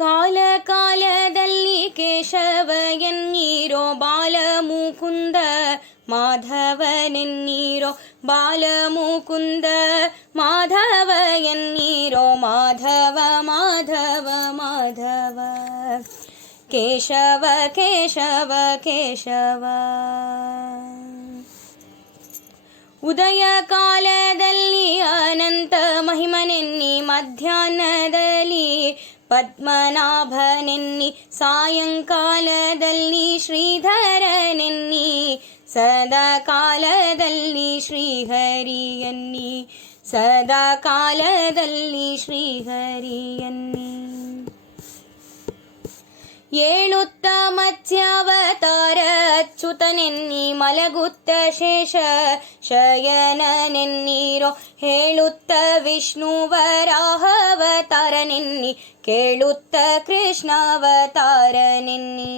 ಕಾಲ ಕಾಲದಲ್ಲಿ ಕೇಶವ ಎನ್ನೀರೋ ಬಾಲ ಮುಕುಂದ ಮಾಧವನೆನ್ನೀರೋ ಬಾಲ ಮುಕುಂದ ಮಾಧವ ಎನ್ನೀರೋ ಮಾಧವ ಮಾಧವ ಮಾಧವ ಕೇಶವ ಕೇಶವ ಕೇಶವ. ಉದಯ ಕಾಲದಲ್ಲಿ ಅನಂತ ಮಹಿಮನೆನ್ನಿ ಮಧ್ಯಾಹ್ನದಲ್ಲಿ ಪದ್ಮನಾಭನೆನ್ನಿ ಸಾಯಂಕಾಲದಲ್ಲಿ ಶ್ರೀಧರನೆನ್ನಿ ಸದಾ ಕಾಲದಲ್ಲಿ ಶ್ರೀಹರಿಯನ್ನಿ ಸದಾ ಕಾಲದಲ್ಲಿ ಶ್ರೀಹರಿಯನ್ನಿ. ಏಳುತ್ತ ಮತ್ಸ್ಯಾವತಾರ ಅಚ್ಯುತನೆನ್ನಿ ಮಲಗುತ್ತ ಶೇಷ ಶಯನನೆನ್ನೀರೋ ಹೇಳುತ್ತ ವಿಷ್ಣುವರಾಹವತಾರನೆನ್ನಿ ಕೇಳುತ್ತ ಕೃಷ್ಣಾವತಾರನೆನ್ನಿ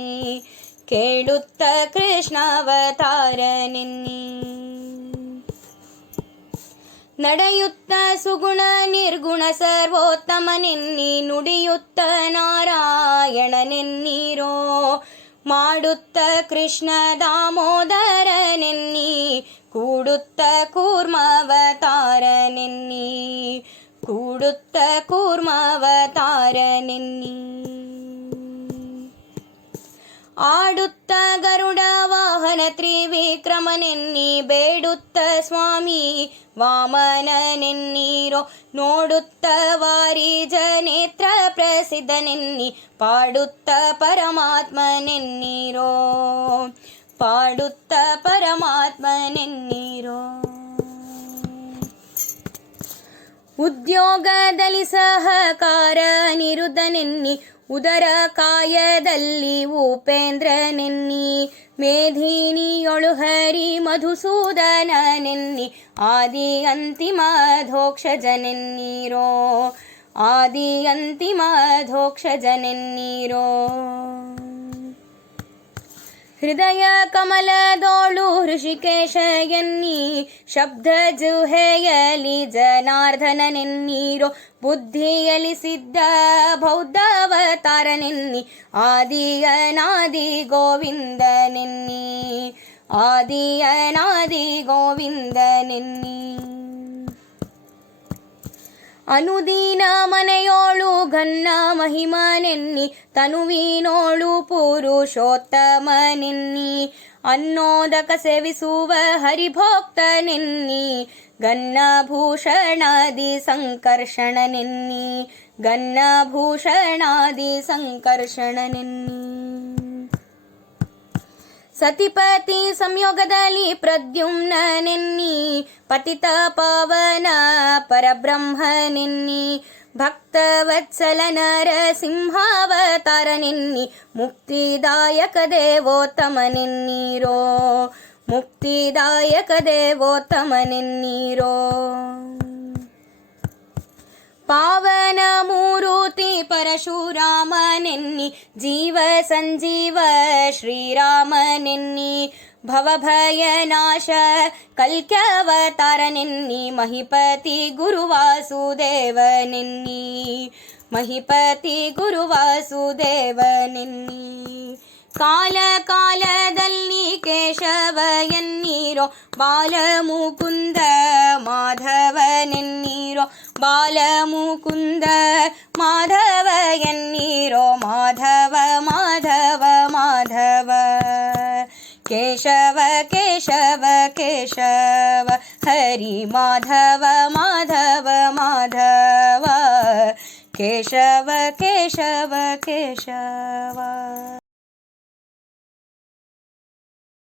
ಕೇಳುತ್ತ ಕೃಷ್ಣಾವತಾರನೆನ್ನಿ. ನಡೆಯುತ್ತ ಸುಗುಣ ನಿರ್ಗುಣ ಸರ್ವೋತ್ತಮನೆನ್ನಿ ನುಡಿಯುತ್ತ ನಾರಾಯಣನೆನ್ನೀರೋ ಮಾಡುತ್ತ ಕೃಷ್ಣ ದಾಮೋದರನೆನ್ನಿ ಕೂಡುತ್ತ ಕೂರ್ಮಾವತಾರನೆನ್ನಿ ಕೂಡುತ್ತ ಕೂರ್ಮಾವತಾರನೆನ್ನಿ. ಆಡುತ್ತ ಗರುಡ ವಾಹನ ತ್ರಿವಿಕ್ರಮನೆನ್ನಿ ಬೇಡುತ್ತ ಸ್ವಾಮಿ ವಾಮನನೆನ್ನೀರೋ ನೋಡುತ್ತ ವಾರಿಜ ನೇತ್ರ ಪ್ರಸಿದ್ಧನೆನ್ನಿ ಪಾಡುತ್ತ ಪರಮಾತ್ಮನೆನ್ನೀರೋ ಪಾಡುತ್ತ ಪರಮಾತ್ಮನೆನ್ನೀರೋ. ಉದ್ಯೋಗದಲ್ಲಿ ಸಹಕಾರ ನಿರುದ್ಧನೆನ್ನಿ ಉದರ ಕಾಯದಲ್ಲಿ ಉಪೇಂದ್ರನೆನ್ನಿ ಮೇಧಿನಿಯೊಳು ಹರಿ ಮಧುಸೂದನನೆನ್ನಿ ಆದಿ ಅಂತಿಮಧೋಕ್ಷಜನೆನ್ನೀರೋ ಆದಿ ಅಂತಿಮಧೋಕ್ಷಜನೆನ್ನೀರೋ. ಹೃದಯ ಕಮಲದೋಳು ಹೃಷಿಕೇಶ ಎನ್ನಿ ಶಬ್ದ ಜುಹೆಯಲಿ ಜನಾರ್ದನನೆನ್ನೀರೋ ಬುದ್ಧಿಯಲಿ ಸಿದ್ಧ ಬೌದ್ಧಾವತಾರನೆನ್ನಿ ಆದಿ ಅನಾದಿ ಗೋವಿಂದನೆನ್ನಿ ಆದಿ ಅನಾದಿ ಗೋವಿಂದನೆನ್ನಿ. ಅನುದೀನ ಮನೆಯೋಳು ಘನ್ನ ಮಹಿಮನೆನ್ನಿ ತನುವಿನೋಳು ಪುರುಷೋತ್ತಮನೆನ್ನಿ ಅನ್ನೋದಕ ಸೇವಿಸುವ ಹರಿಭೋಕ್ತನೆನ್ನಿ ಗನ್ನಭೂಷಣಾದಿ ಸಂಕರ್ಷಣನೆನ್ನಿ ಗನ್ನಭೂಷಣಾದಿ ಸಂಕರ್ಷಣನೆನ್ನಿ. ಸತಿಪತಿ ಸಂಯೋಗದಲ್ಲಿ ಪ್ರದ್ಯುಮ್ನನೆನ್ನಿ ಪತಿತ ಪಾವನ ಪರಬ್ರಹ್ಮನೆನ್ನಿ ಭಕ್ತವತ್ಸಲ ನರಸಿಂಹಾವತಾರನೆನ್ನಿ ಮುಕ್ತಿದಾಯಕ ದೇವೋತ್ತಮನೆನ್ನೀರೋ ಮುಕ್ತಿದಾಯಕ ದೇವೋತ್ತಮನೆನ್ನೀರೋ. ಪಾವನ ಮೂರುತಿ ಪರಶುರಾಮನೆನ್ನಿ ಜೀವ ಸಂಜೀವ ಶ್ರೀರಾಮನೆನ್ನಿ ಭವಭಯನಾಶ ಕಲ್ಕ್ಯವತಾರನೆನ್ನಿ ಮಹಿಪತಿ ಗುರುವಾಸುದೇವನೆನ್ನಿ ಮಹಿಪತಿ ಗುರುವಾಸುದೇವನೆನ್ನಿ. ಕಾಲ ಕಾಲದಲ್ಲಿ ಕೇಶವ ಎನ್ನೀರೋ ಬಾಲ ಮುಕುಂದ ಮಾಧವನೆನ್ನೀರೋ ಬಾಲ ಮುಕುಂದ ಮಾಧವ ಎನ್ನೀರೋ ಮಾಧವ ಮಾಧವ ಮಾಧವ ಕೇಶವ ಕೇಶವ ಕೇಶವ ಹರಿ ಮಾಧವ ಮಾಧವ ಮಾಧವ ಕೇಶವ ಕೇಶವ ಕೇಶವ.